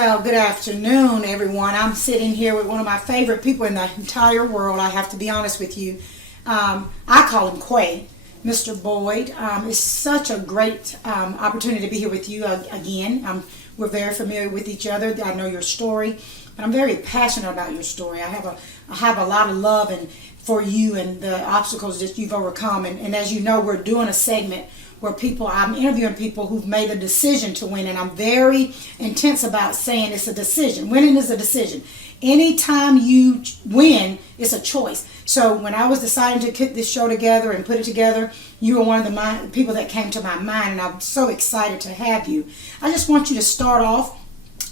Well, good afternoon, everyone. I'm sitting here with one of my favorite people in the entire world. I have to be honest with you. I call him Quay, Mr. Boyd. It's such a great opportunity to be here with you again. We're very familiar with each other. I know your story, but I'm very passionate about your story. I have a lot of love for you and the obstacles that you've overcome. And as you know, we're doing a segment where I'm interviewing people who've made a decision to win, and I'm very intense about saying it's a decision. Winning is a decision. Anytime you win, it's a choice. So when I was deciding to put this show together and put it together, you were one of the people that came to my mind, and I'm so excited to have you. I just want you to start off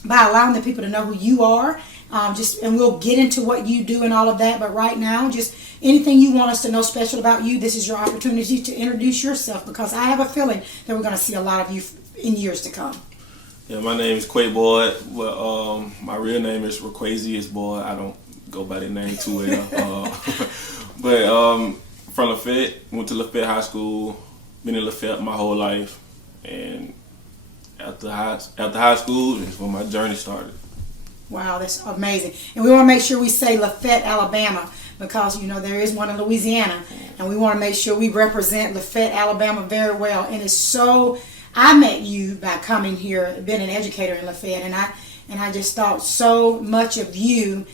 by allowing the people to know who you are, and we'll get into what you do and all of that. But right now, just anything you want us to know special about you, this is your opportunity to introduce yourself, because I have a feeling that we're going to see a lot of you in years to come. Yeah, my name is Quay Boyd. Well, my real name is Raquazius Boyd. I don't go by that name too well. But from Lafayette, went to Lafayette High School. Been in Lafayette my whole life, and after high school is when my journey started. Wow, that's amazing. And we want to make sure we say Lafayette, Alabama, because, you know, there is one in Louisiana, and we want to make sure we represent Lafayette, Alabama very well. And it's so, I met you by coming here, being an educator in Lafayette, and I just thought so much of you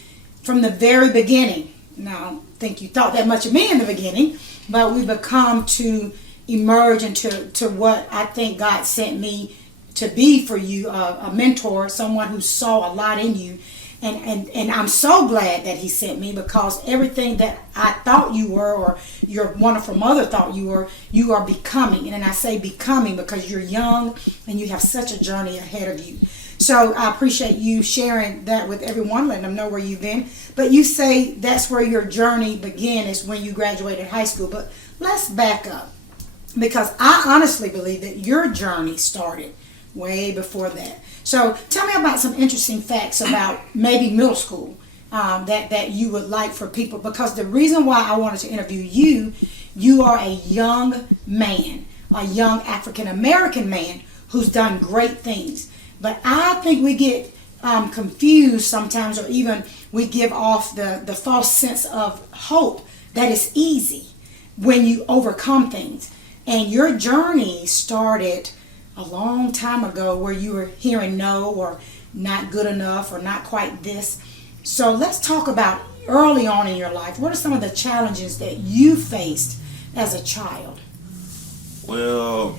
from the very beginning. Now, I don't think you thought that much of me in the beginning, but we've become to emerge into what I think God sent me to be for you, a mentor, someone who saw a lot in you. And I'm so glad that he sent me, because everything that I thought you were, or your wonderful mother thought you are becoming. And then I say becoming because you're young and you have such a journey ahead of you. So I appreciate you sharing that with everyone, letting them know where you've been. But you say that's where your journey began, is when you graduated high school. But let's back up, because I honestly believe that your journey started way before that. So tell me about some interesting facts about maybe middle school that you would like for people, because the reason why I wanted to interview you, you are a young man, a young African American man who's done great things. But I think we get confused sometimes, or even we give off the false sense of hope that it's easy when you overcome things. And your journey started a long time ago, where you were hearing no, or not good enough, or not quite this. So let's talk about early on in your life. What are some of the challenges that you faced as a child? Well,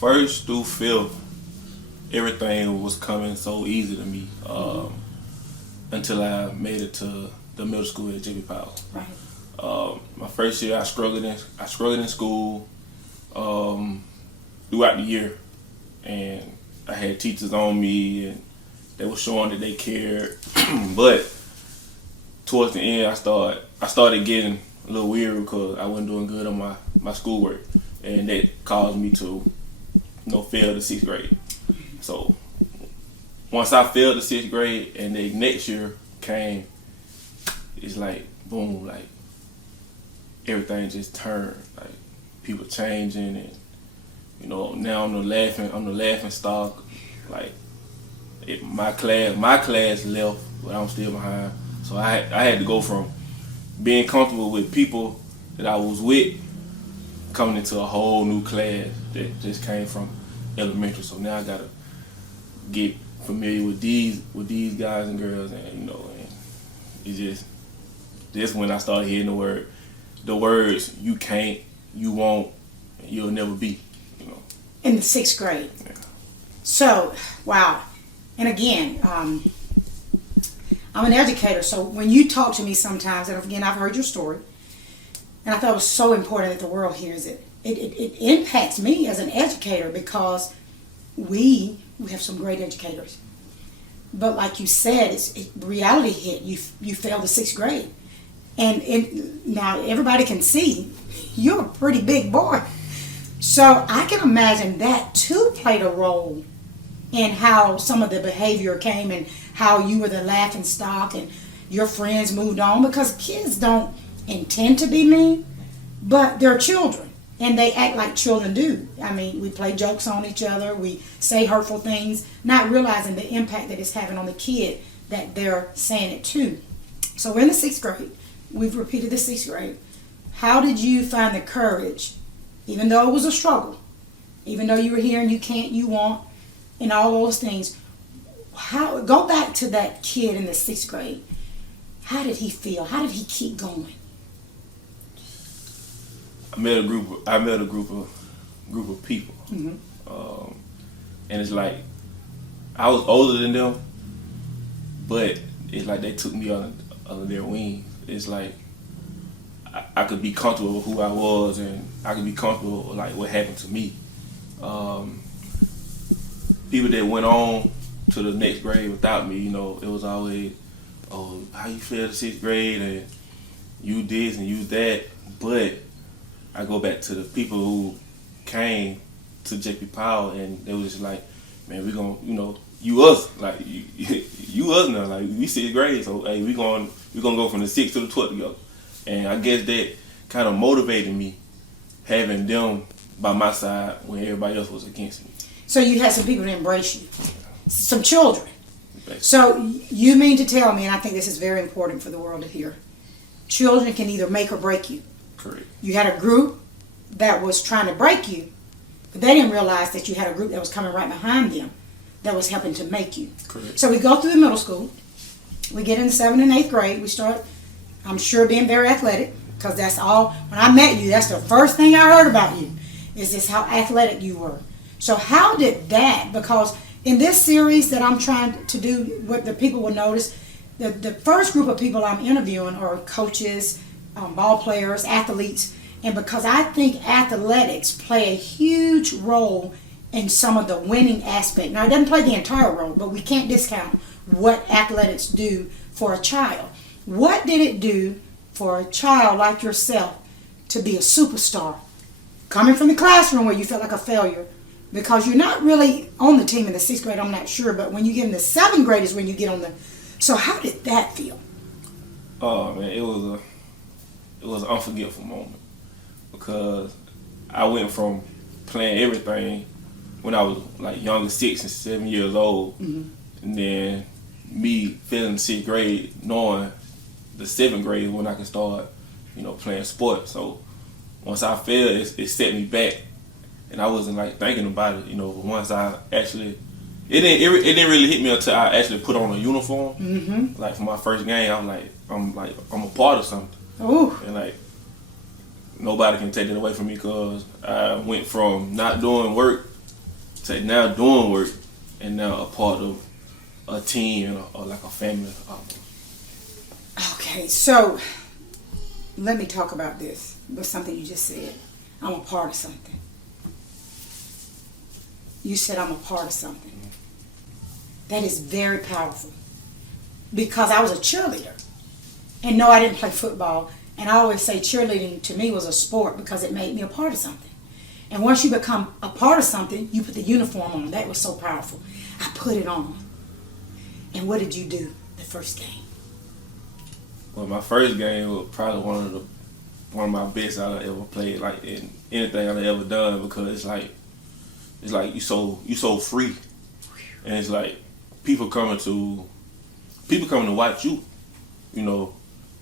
first through fifth, everything was coming so easy to me, until I made it to the middle school at J.B. Powell. Right. My first year, I struggled in school throughout the year. And I had teachers on me, and they were showing that they cared. But towards the end, I started getting a little weird, because I wasn't doing good on my schoolwork, and that caused me to, fail the 6th grade. So once I failed the 6th grade, and the next year came, it's like boom, like everything just turned, like people changing, and now I'm the laughing stock. Like my class left, but I'm still behind. So I had to go from being comfortable with people that I was with, coming into a whole new class that just came from elementary. So now I gotta get familiar with these guys and girls, and and it's just when I started hearing the words you can't, you won't, you'll never be. In the 6th grade. Yeah. So, wow. And again, I'm an educator, so when you talk to me sometimes, and again, I've heard your story, and I thought it was so important that the world hears it. It impacts me as an educator, because we have some great educators. But like you said, reality hit. You failed the 6th grade. And now everybody can see you're a pretty big boy. So I can imagine that too played a role in how some of the behavior came, and how you were the laughing stock and your friends moved on, because kids don't intend to be mean, but they're children. And they act like children do. I mean, we play jokes on each other, we say hurtful things, not realizing the impact that it's having on the kid that they're saying it to. So we're in the 6th grade. We've repeated the 6th grade. How did you find the courage, even though it was a struggle, even though you were hearing you can't, you won't, and all those things? Go back to that kid in the 6th grade. How did he feel? How did he keep going? I met a group of people, and it's like I was older than them, but it's like they took me under their wings. It's like I could be comfortable with who I was, and I could be comfortable with like what happened to me. People that went on to the next grade without me, you know, it was always, oh, how you feel the 6th grade, and you this and you that, but I go back to the people who came to JP Powell, and they was just like, man, we gonna, you know, you us, like you us now, like we 6th grade, so hey, we gonna go from the 6th to the 12th together. And I guess that kind of motivated me, having them by my side when everybody else was against me. So you had some people to embrace you, some children. So you mean to tell me, and I think this is very important for the world to hear, children can either make or break you. Correct. You had a group that was trying to break you, but they didn't realize that you had a group that was coming right behind them that was helping to make you. Correct. So we go through the middle school. We get in the 7th and 8th grade. We start, I'm sure, being very athletic, because that's all. When I met you, that's the first thing I heard about you, is just how athletic you were. So how did that, because in this series that I'm trying to do, what the people will notice, the first group of people I'm interviewing are coaches, ball players, athletes, and because I think athletics play a huge role in some of the winning aspect. Now, it doesn't play the entire role, but we can't discount what athletics do for a child. What did it do for a child like yourself to be a superstar? Coming from the classroom where you felt like a failure, because you're not really on the team in the 6th grade, I'm not sure, but when you get in the 7th grade is when you get on the... So how did that feel? Oh, man, it was an unforgettable moment, because I went from playing everything when I was like younger, 6 and 7 years old, and then me feeling the 6th grade, knowing the 7th grade is when I can start, you know, playing sports. So once I failed, it set me back, and I wasn't like thinking about it, you know. But once I actually, it didn't really hit me until I actually put on a uniform. Like for my first game, I'm a part of something. Ooh. And like nobody can take it away from me, because I went from not doing work to now doing work, and now a part of a team or like a family. Okay, so let me talk about this. With something you just said. I'm a part of something. You said I'm a part of something. That is very powerful, because I was a cheerleader. And no, I didn't play football. And I always say cheerleading to me was a sport because it made me a part of something. And once you become a part of something, you put the uniform on. That was so powerful. I put it on. And what did you do the first game? Well, my first game was probably one of my best I've ever played, like in anything I've ever done, because it's like you so free, and it's like people coming to watch you, you know,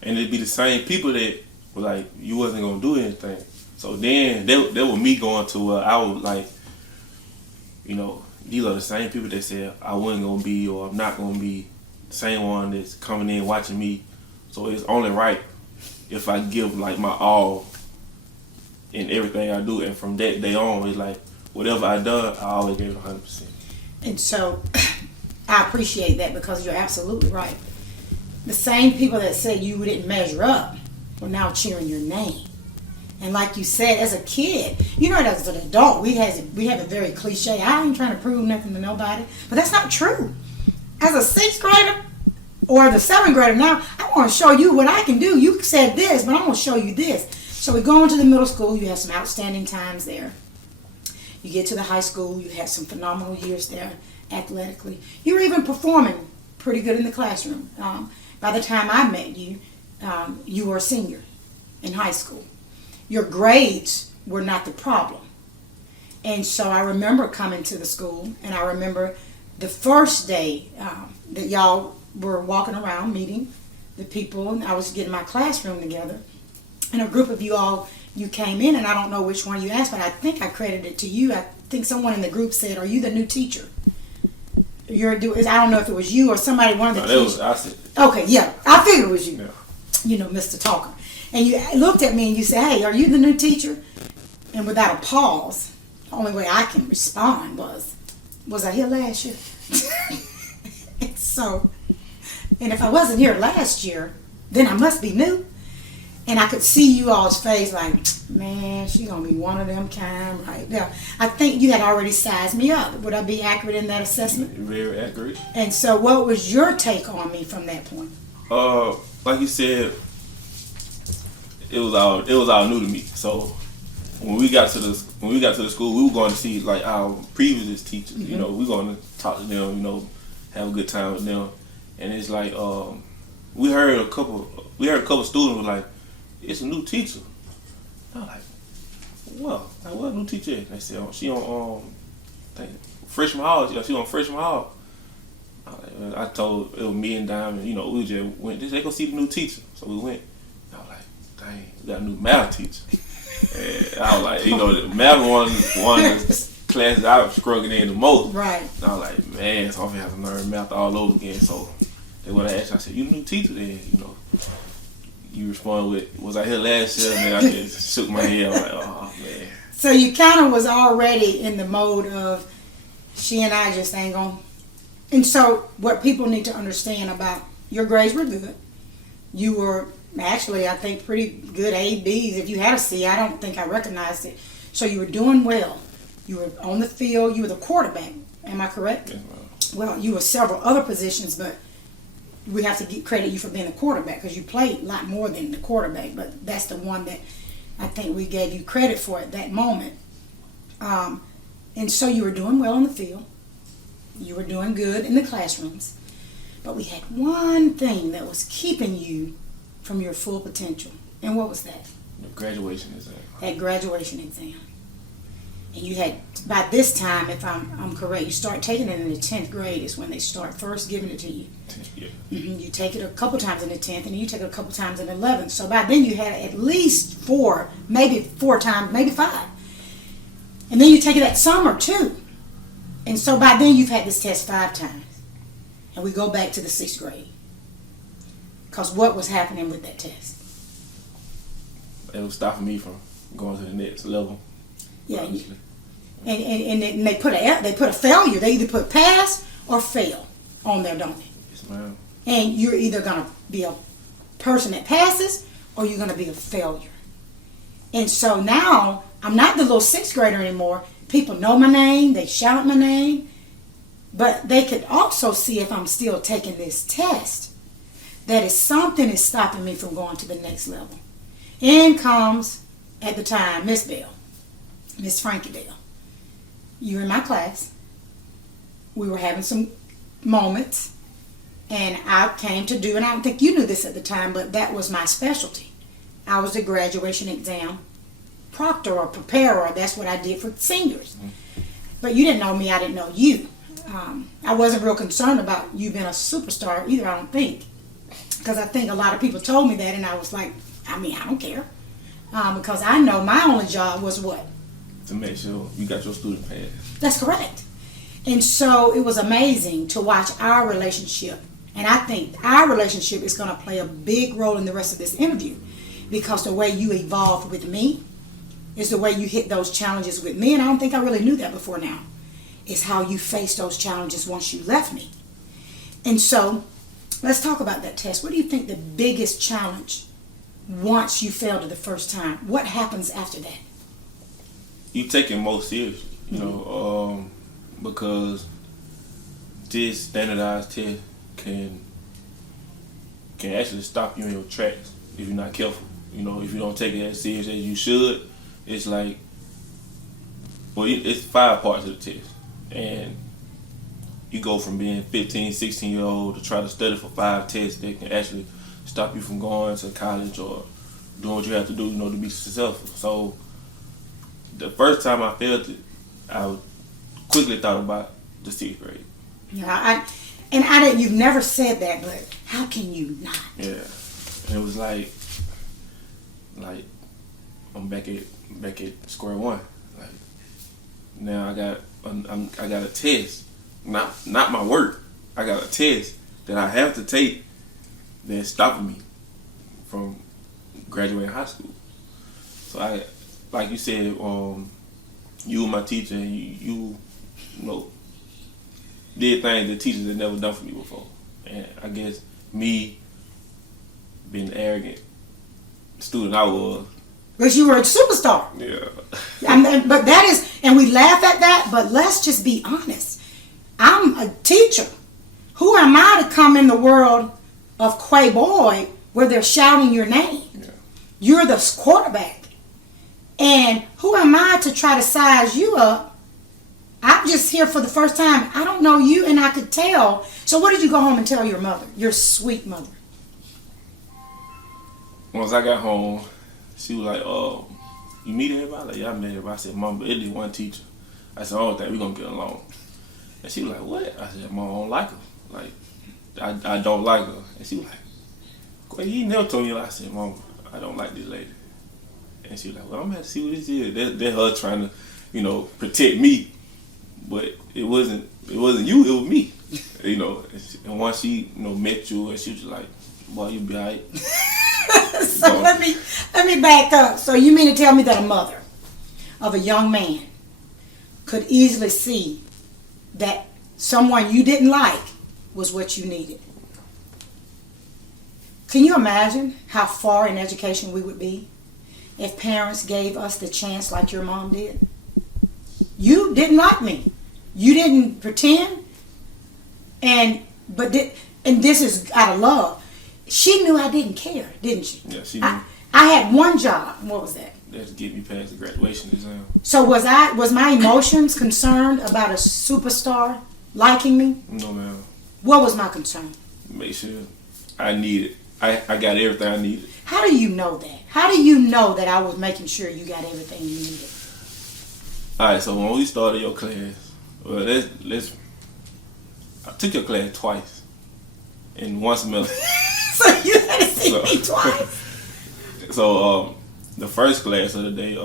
and it'd be the same people that were like you wasn't gonna do anything. So then there was me going to I was like, you know, these are the same people that said I wasn't gonna be, or I'm not gonna be, the same one that's coming in watching me. So it's only right if I give like my all in everything I do, and from that day on, it's like whatever I done, I always gave it 100%. And so I appreciate that, because you're absolutely right. The same people that said you didn't measure up were now cheering your name. And like you said, as a kid, you know, as an adult, we have a very cliche, I ain't trying to prove nothing to nobody. But that's not true. As a 6th grader or the 7th grader now, I want to show you what I can do. You said this, but I'm going to show you this. So we go into the middle school. You have some outstanding times there. You get to the high school. You have some phenomenal years there athletically. You were even performing pretty good in the classroom. By the time I met you, you were a senior in high school. Your grades were not the problem. And so I remember coming to the school, and I remember the first day that y'all were walking around meeting the people, and I was getting my classroom together, and a group of you came in, and I don't know which one you asked, but I think I credited it to you. I think someone in the group said, "Are you the new teacher?" I don't know if it was you or somebody, one of the teachers. I said. Okay, yeah, I figured it was you. Yeah. You know, Mr. Talker. And you looked at me and you said, "Hey, are you the new teacher?" And without a pause, the only way I can respond was I here last year? And if I wasn't here last year, then I must be new. And I could see you all's face like, man, she gonna be one of them kind right now. I think you had already sized me up. Would I be accurate in that assessment? Very accurate. And so what was your take on me from that point? Like you said, it was all new to me. So when we got to the school, we were going to see like our previous teachers. Mm-hmm. You know, we going to talk to them. You know, have a good time with them. And it's like we heard a couple students were like, "It's a new teacher." I was like, "Well, what new teacher is?" They said, "She on freshman hall. She on freshman hall." I told it was me and Diamond. You know, we just went. They go see the new teacher, so we went. I was like, "Dang, we got a new math teacher." And I was like, you know, the math one of the classes I was struggling in the most. Right. And I was like, man, so I'm gonna have to learn math all over again. So they would have asked. I said, "You the new teacher then?" You know. You respond with, "Was I here last year?" And I just shook my head. I was like, "Oh man." So you kind of was already in the mode of, she and I just ain't gonna. And so what people need to understand about your grades were good. You were actually, I think, pretty good A, B's. If you had a C, I don't think I recognized it. So you were doing well. You were on the field. You were the quarterback. Am I correct? Yes, Well, you were several other positions, but we have to credit you for being a quarterback because you played a lot more than the quarterback, but that's the one that I think we gave you credit for at that moment. And so you were doing well on the field. You were doing good in the classrooms. But we had one thing that was keeping you from your full potential. And what was that? The graduation exam. That graduation exam. And you had, by this time, if I'm correct, you start taking it in the 10th grade is when they start first giving it to you. Yeah. Mm-hmm. You take it a couple times in the 10th, and then you take it a couple times in the 11th. So by then you had at least 4, maybe 4 times, maybe 5. And then you take it that summer too. And so by then you've had this test 5 times. And we go back to the 6th grade. Because what was happening with that test? It was stopping me from going to the next level. Yeah. And they put a failure. They either put pass or fail on there, don't they? Yes, ma'am. And you're either going to be a person that passes or you're going to be a failure. And so now I'm not the little 6th grader anymore. People know my name. They shout my name. But they could also see if I'm still taking this test that is something is stopping me from going to the next level. In comes, at the time, Miss Bell, Miss Frankie Bell. You were in my class. We were having some moments. And I came to do, and I don't think you knew this at the time, but that was my specialty. I was the graduation exam proctor or preparer. That's what I did for seniors. But you didn't know me. I didn't know you. I wasn't real concerned about you being a superstar either, I don't think. Because I think a lot of people told me that, and I was like, I don't care. Because I know my only job was what? To make sure you got your student pass. That's correct. And so it was amazing to watch our relationship. And I think our relationship is going to play a big role in the rest of this interview. Because the way you evolved with me is the way you hit those challenges with me. And I don't think I really knew that before now. Is how you faced those challenges once you left me. And so let's talk about that test. What do you think the biggest challenge once you failed it the first time? What happens after that? You take it more seriously, you know, because this standardized test can actually stop you in your tracks if you're not careful. You know, if you don't take it as serious as you should, it's like, well, it's 5 parts of the test. And you go from being 15, 16-year-old to try to study for 5 tests that can actually stop you from going to college or doing what you have to do, you know, to be successful. So the first time I felt it, I quickly thought about the 6th grade. Yeah, I didn't. You've never said that, but how can you not? Yeah, and it was like I'm back at square one. Like now I got a test, not my work. I got a test that I have to take that's stopping me from graduating high school. So I, like you said, you were my teacher, and you know, did things that teachers had never done for me before. And I guess me being the arrogant student I was. Because you were a superstar. Yeah. But that is, and we laugh at that, but let's just be honest. I'm a teacher. Who am I to come in the world of Quay Boy where they're shouting your name? Yeah. You're the quarterback. And who am I to try to size you up? I'm just here for the first time. I don't know you, and I could tell. So what did you go home and tell your mother, your sweet mother? Once I got home, she was like, you meet everybody? Like, yeah, I met everybody. I said, Mom, but it did one teacher. I said, I don't think we're going to get along. And she was like, what? I said, Mom, I don't like her. Like, I don't like her. And she was like, Quay, you never told me. I said, Mom, I don't like this lady. And she was like, well, I'm going to have to see what this is. They're her trying to, protect me. But it wasn't you, it was me. And once she, met you, and she was like, boy, you'll be all right. So let me back up. So you mean to tell me that a mother of a young man could easily see that someone you didn't like was what you needed? Can you imagine how far in education we would be if parents gave us the chance like your mom did? You didn't like me. You didn't pretend. And this is out of love. She knew I didn't care, didn't she? Yeah, she knew. I had one job. What was that? That's to get me past the graduation exam. So was my emotions concerned about a superstar liking me? No, ma'am. What was my concern? Make sure I needed. I got everything I needed. How do you know that? How do you know that I was making sure you got everything you needed? All right, so when we started your class, well, I took your class twice in one semester. So you had to see me twice. So the first class of the day,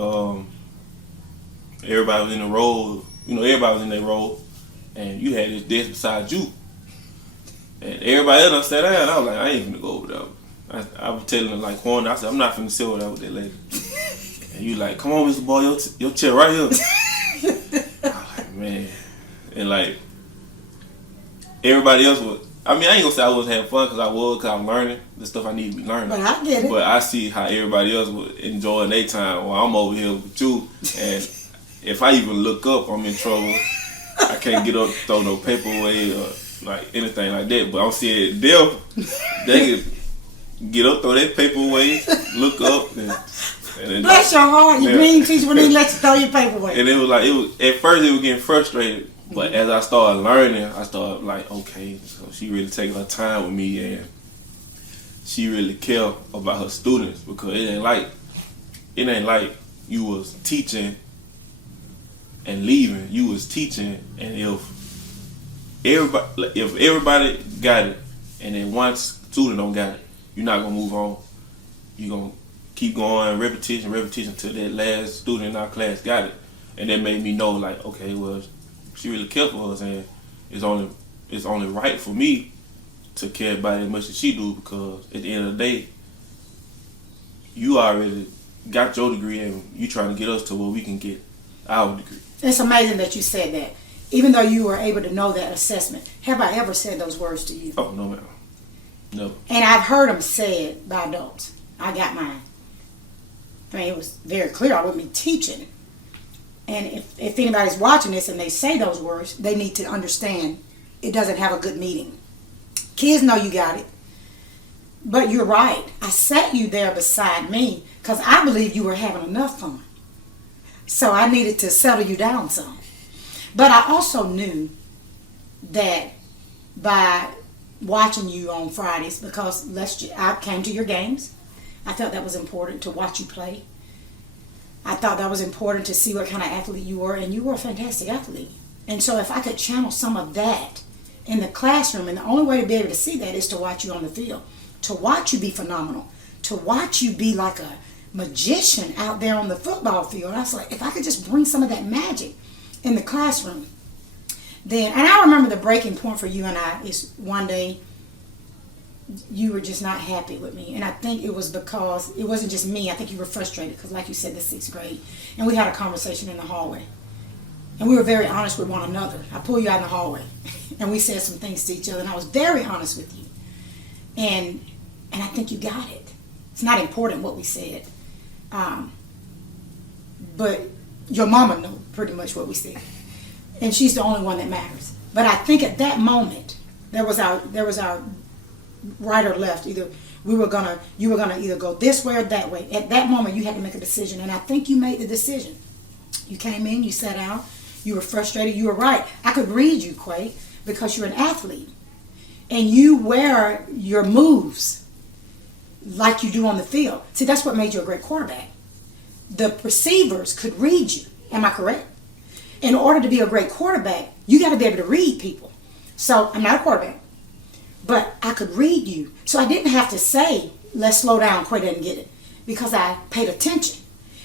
everybody was in the row. Everybody was in their row, and you had this desk beside you. And everybody else sat down. I was like, I ain't gonna go over there. I was telling them like corner. I said, I'm not finna sit over there with that lady. And you like, come on, Mr. Boy, your chair right here. I was like, man, and like everybody else was. I mean, I ain't gonna say I wasn't having fun because I'm learning the stuff I need to be learning. But I get it. But I see how everybody else was enjoying their time while I'm over here with you. And if I even look up, I'm in trouble. I can't get up, throw no paper away or like anything like that. But I'm seeing them, they can get up, throw that paper away, look up, and bless your heart. You mean teacher wouldn't even let you throw your paper away. And it was at first it was getting frustrated. But as I started learning, I started like, okay, so she really taking her time with me, and she really care about her students, because it ain't like you was teaching and leaving. You was teaching, and if everybody got it, and then one student don't got it, you're not gonna move on. You're gonna keep going, repetition till that last student in our class got it, and that made me know like, okay, well, she really cares for us, and it's only right for me to care about it as much as she do, because at the end of the day, you already got your degree and you trying to get us to where we can get our degree. It's amazing that you said that. Even though you were able to know that assessment, have I ever said those words to you? Oh, no, ma'am. No. And I've heard them said by adults. I got mine. I mean, it was very clear I wouldn't be teaching. And if anybody's watching this and they say those words, they need to understand it doesn't have a good meaning. Kids know you got it. But you're right. I sat you there beside me because I believe you were having enough fun. So I needed to settle you down some. But I also knew that by watching you on Fridays, because I came to your games. I felt that was important to watch you play. I thought that was important to see what kind of athlete you were, and you were a fantastic athlete. And so if I could channel some of that in the classroom, and the only way to be able to see that is to watch you on the field, to watch you be phenomenal, to watch you be like a magician out there on the football field. I was like, if I could just bring some of that magic in the classroom, then, and I remember the breaking point for you and I is one day you were just not happy with me. And I think it was because it wasn't just me. I think you were frustrated because, like you said, the 6th grade. And we had a conversation in the hallway. And we were very honest with one another. I pulled you out in the hallway. And we said some things to each other. And I was very honest with you. And I think you got it. It's not important what we said. But your mama knew pretty much what we said. And she's the only one that matters. But I think at that moment, there was our right or left. Either you were gonna either go this way or that way. At that moment, you had to make a decision, and I think you made the decision. You came in, you sat out, you were frustrated. You were right. I could read you, Quay, because you're an athlete, and you wear your moves like you do on the field. See, that's what made you a great quarterback. The receivers could read you. Am I correct? In order to be a great quarterback, you got to be able to read people. So I'm not a quarterback, but I could read you. So I didn't have to say, let's slow down, Quay doesn't get it, because I paid attention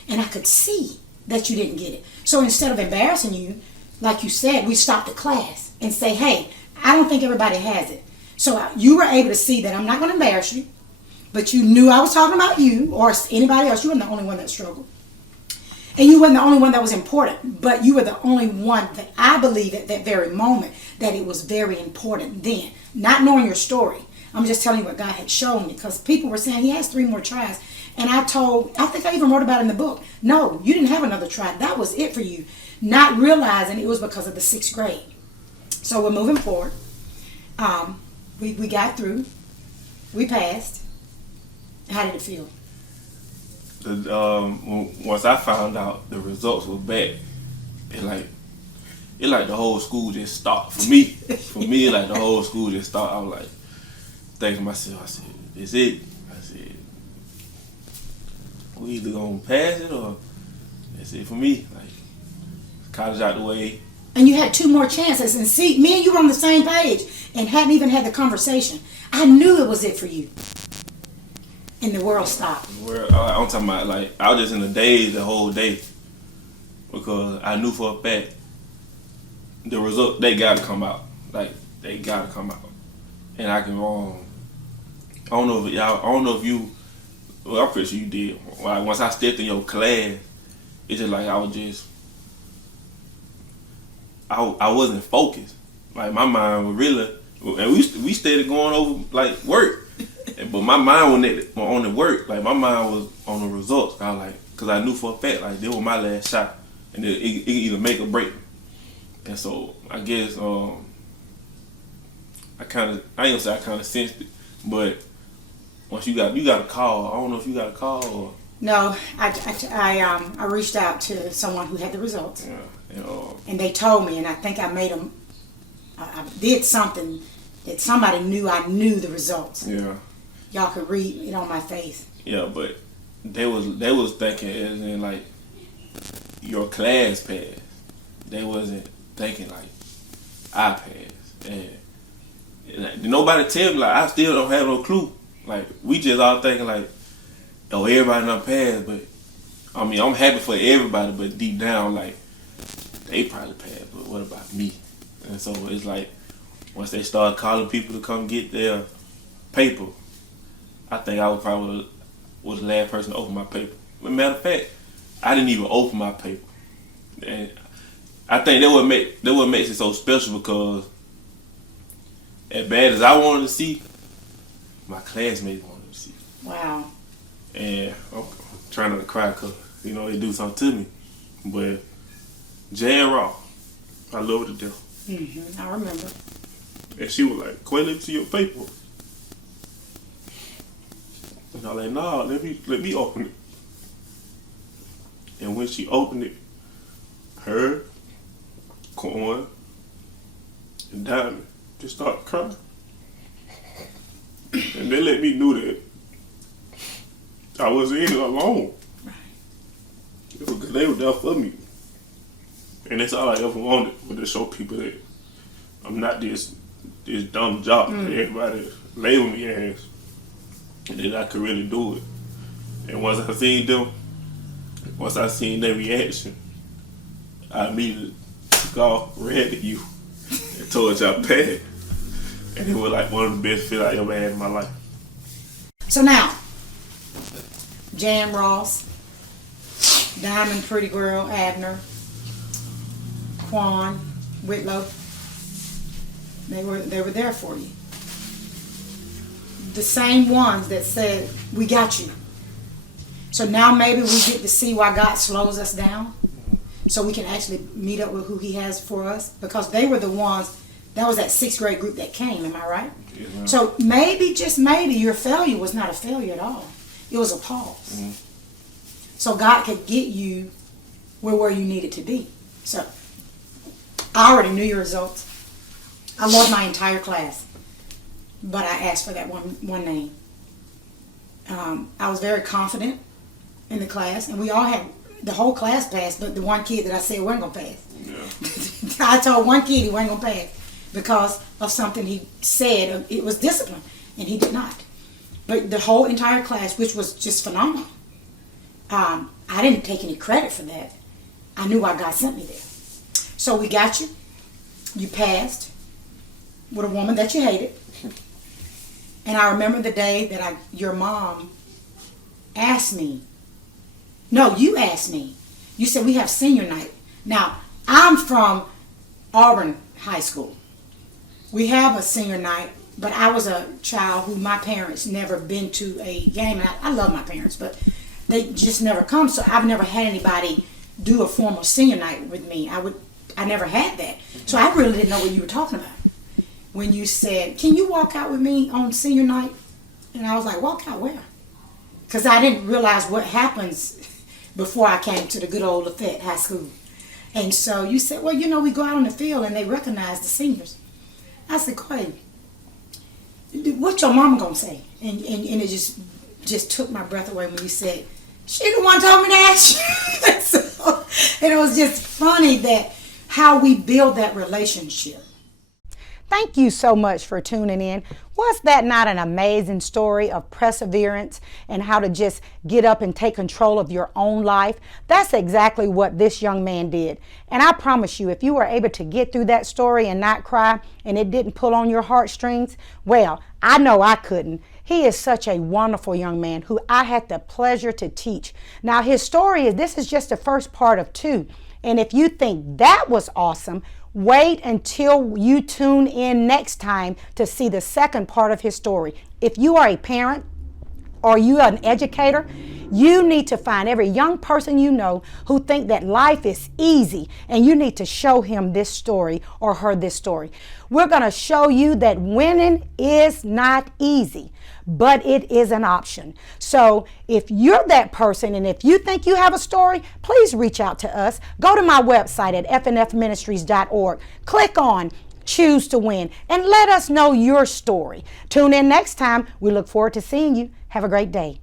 and I could see that you didn't get it. So instead of embarrassing you, like you said, we stopped the class and say, hey, I don't think everybody has it. So you were able to see that I'm not going to embarrass you, but you knew I was talking about you or anybody else. You weren't the only one that struggled. And you weren't the only one that was important, but you were the only one that I believe at that very moment that it was very important then. Not knowing your story. I'm just telling you what God had shown me, because people were saying he has 3 more tries. And I think I even wrote about it in the book. No, you didn't have another try. That was it for you. Not realizing it was because of the 6th grade. So we're moving forward. We got through. We passed. How did it feel? Once I found out the results were back, it like the whole school just stopped for me. Like the whole school just stopped. I was like thinking to myself, I said, "Is it?" I said, "We either gonna pass it or that's it for me." Like college out the way. And you had 2 more chances, and see, me and you were on the same page and hadn't even had the conversation. I knew it was it for you. And the world stopped. I'm talking about, like, I was just in the daze the whole day, because I knew for a fact the result, they gotta come out. Like, they gotta come out. And I can, I don't know if you, well, I'm pretty sure you did. Like, once I stepped in your class, it's just like I wasn't focused. Like, my mind was really, and we started going over, like, work. But my mind wasn't on the work. Like, my mind was on the results. I was like, because I knew for a fact, like, this was my last shot, and it could either make or break. And so I guess I ain't gonna say I kind of sensed it, but once you got a call. I don't know if you got a call or. No, I reached out to someone who had the results. Yeah. And they told me, and I think I made them. I did something that somebody knew. I knew the results. Yeah. Y'all could read it on my face. Yeah, but they was thinking as in, like, your class passed. They wasn't thinking like I passed. And nobody tell me, like, I still don't have no clue. Like, we just all thinking like, oh, everybody done passed, but I mean, I'm happy for everybody, but deep down, like, they probably passed, but what about me? And so it's like, once they start calling people to come get their paper, I think I was the last person to open my paper. But matter of fact, I didn't even open my paper. And I think that what makes it so special, because as bad as I wanted to see, my classmates wanted to see. Wow. And I'm trying not to cry because, they do something to me. But Jan Raw, I love her to death. Mm-hmm. I remember. And she was like, "Quay, let me see your paper." And I was like, "Nah, let me open it." And when she opened it, her, Corn, and Diamond just started crying. And they let me know that I wasn't in it alone. Right. It was because they were there for me. And that's all I ever wanted, was to show people that I'm not this dumb jock that everybody label me as, and that I could really do it. And once I seen their reaction, I immediately ran to you and told y'all bad. And it was like one of the best feelings I ever had in my life. So now, Jan Ross, Diamond Pretty Girl Abner, Quan, Whitlow, they were there for you. The same ones that said, we got you. So now maybe we get to see why God slows us down, so we can actually meet up with who he has for us, because they were the ones, that was that 6th grade group that came, am I right? Yeah. So maybe, just maybe, your failure was not a failure at all. It was a pause. Mm-hmm. So God could get you where you needed to be. So I already knew your results. I loved my entire class, but I asked for that one name. I was very confident in the class, and we all had, the whole class passed, but the one kid that I said wasn't going to pass. Yeah. I told one kid he wasn't going to pass because of something he said. It was discipline, and he did not. But the whole entire class, which was just phenomenal, I didn't take any credit for that. I knew why God sent me there. So we got you. You passed with a woman that you hated. And I remember the day that your mom asked me. No, you asked me. You said, we have senior night. Now, I'm from Auburn High School. We have a senior night, but I was a child who my parents never been to a game. And I love my parents, but they just never come. So I've never had anybody do a formal senior night with me. I never had that. So I really didn't know what you were talking about. When you said, can you walk out with me on senior night? And I was like, walk out where? Because I didn't realize what happens before I came to the good old Lafayette High School. And so you said, well, we go out on the field and they recognize the seniors. I said, Quay, what your mama gonna say? And it just took my breath away when you said, she the one told me that. So, and it was just funny that how we build that relationship. Thank you so much for tuning in. Was that not an amazing story of perseverance and how to just get up and take control of your own life? That's exactly what this young man did. And I promise you, if you were able to get through that story and not cry and it didn't pull on your heartstrings, well, I know I couldn't. He is such a wonderful young man who I had the pleasure to teach. Now, his story this is just the first part of 2. And if you think that was awesome, wait until you tune in next time to see the second part of his story. If you are a parent or you are an educator, you need to find every young person you know who think that life is easy, and you need to show him this story or her this story. We're going to show you that winning is not easy, but it is an option. So if you're that person and if you think you have a story, please reach out to us. Go to my website at fnfministries.org. Click on Choose to Win and let us know your story. Tune in next time. We look forward to seeing you. Have a great day.